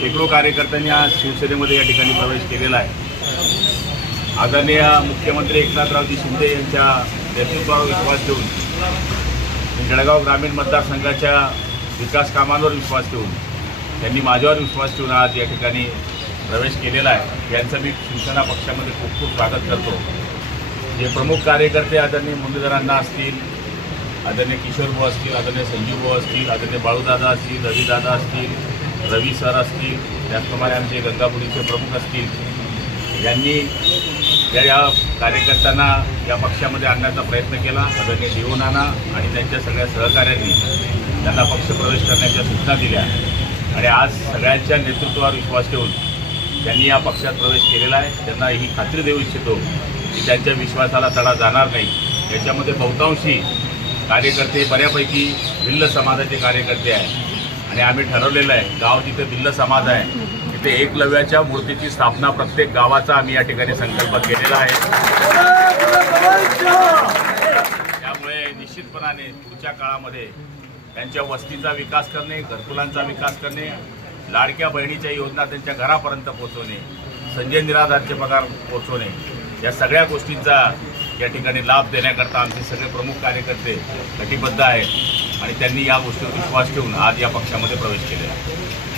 शेकडो कार्यकर्त्यांनी आज शिवसेनेमध्ये या ठिकाणी प्रवेश केलेला आहे आदरणीय मुख्यमंत्री एकनाथरावजी शिंदे यांच्या नेतृत्वावर विश्वास देऊन जळगाव ग्रामीण मतदारसंघाच्या विकास कामांवर विश्वास ठेवून त्यांनी माझ्यावर विश्वास ठेवून आज या ठिकाणी प्रवेश केलेला आहे यांचं मी शिवसेना पक्षामध्ये खूप खूप स्वागत करतो जे प्रमुख कार्यकर्ते आदरणीय मुंडेदारांना असतील आदरणीय किशोर भाऊ असतील आदरणीय संजीव भाऊ असतील आदरणीय बाळूदादा असतील रवीदादा असतील रवी सर असतील त्याचप्रमाणे आमचे गंगापुरीचे प्रमुख असतील यांनी या या कार्यकर्त्यांना या पक्षामध्ये आणण्याचा प्रयत्न केला आदरणीय देऊ आणि त्यांच्या सगळ्या सहकाऱ्यांनी त्यांना पक्षप्रवेश करण्याच्या सूचना दिल्या आणि आज सगळ्यांच्या नेतृत्वावर विश्वास ठेवून त्यांनी या पक्षात प्रवेश केलेला आहे त्यांना ही खात्री देऊ इच्छितो की त्यांच्या विश्वासाला तडा जाणार नाही याच्यामध्ये बहुतांशी कार्यकर्ते बऱ्यापैकी भिल्ल समाजाचे कार्यकर्ते आहेत आणि आम्ही ठरवलेलं आहे गाव जिथे भिल्ल समाज आहे तिथे एकलव्याच्या मूर्तीची स्थापना प्रत्येक गावाचा आम्ही या ठिकाणी संकल्प केलेला आहे त्यामुळे निश्चितपणाने पुढच्या काळामध्ये त्यांच्या वस्तीचा विकास करणे घरकुलांचा विकास करणे लाडक्या बहिणीच्या योजना त्यांच्या घरापर्यंत पोहोचवणे संजय निराधारचे पगार पोहोचवणे या सगळ्या गोष्टींचा या ठिकाणी लाभ देण्याकरता आमचे सगळे प्रमुख कार्यकर्ते कटिबद्ध आहेत आणि त्यांनी या गोष्टीवर विश्वास ठेवून आज या पक्षामध्ये प्रवेश केलेला आहे